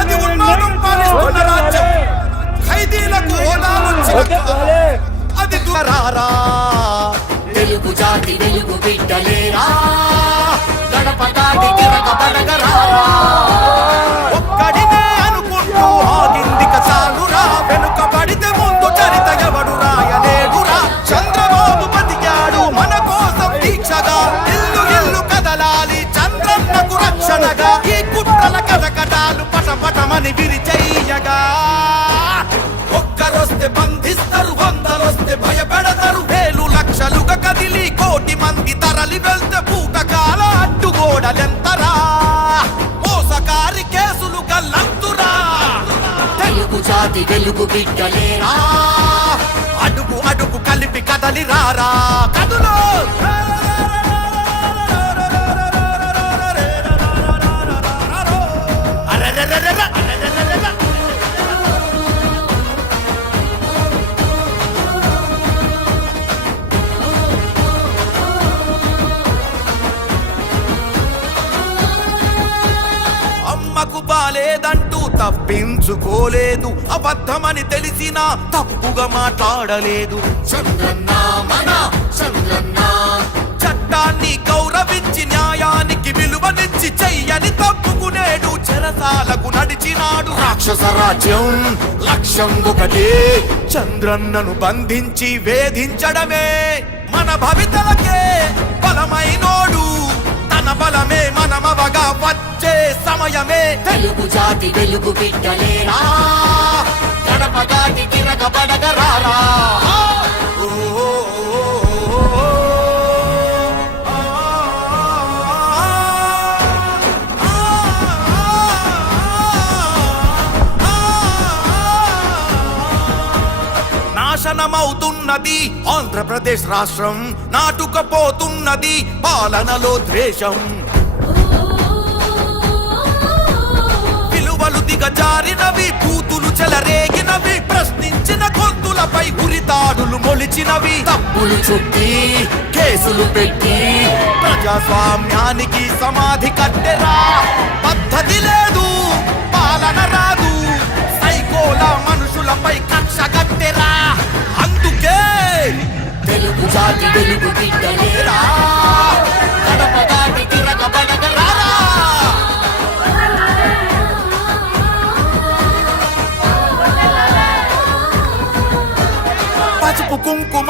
అది ఉన్మాదం పాలిస్తున్న రాజ్యం ఖైదీలకు హోదా వచ్చిన అది రారా తెలుగు జాతి వెలుగు బిడ్డలేరా ఇస్తారు బంధిస్తారు వందలొస్తే భయపెడతారు. వేలు లక్షలుగా కదిలి కోటి మంది తరలి వెళ్తే పూటకాల అడ్డుగోడలెంతరా? మోసకారి కేసులు గల్లంతురా? తెలుగు జాతి వెలుగు బిడ్డలేరా? అడుగు అడుగు కలిపి కదలి రారా? బాలేదంటూ తప్పించుకోలేదు. అబద్ధమని తెలిసినా తప్పుగా మాట్లాడలేదు. చంద్రన్న మన చంద్రన్న. చట్టాన్ని గౌరవించి న్యాయానికి విలువనిచ్చి చెయ్యని తప్పుకునేడు చెరసాలకు నడిచినాడు. రాక్షస రాజ్యం లక్ష్యం ఒకటే. చంద్రన్నను బంధించి వేధించడమే మన భవితలకే బలమైనోడు. తన బలమే మనమవగా వచ్చే సమయమే తెలుగు జాతి వెలుగు బిడ్డలేరా? గడప దాటి తిరగబడగరారా నాశనమవుతున్నది ఆంధ్రప్రదేశ్ రాష్ట్రం నాటుకపోతున్నది పాలనలో ద్వేషం. ఉరితాడులు తప్పులు చుట్టి కేసులు పెట్టి ప్రజాస్వామ్యానికి సమాధి కట్టెరా. పద్ధతి లేదు. busco un comando.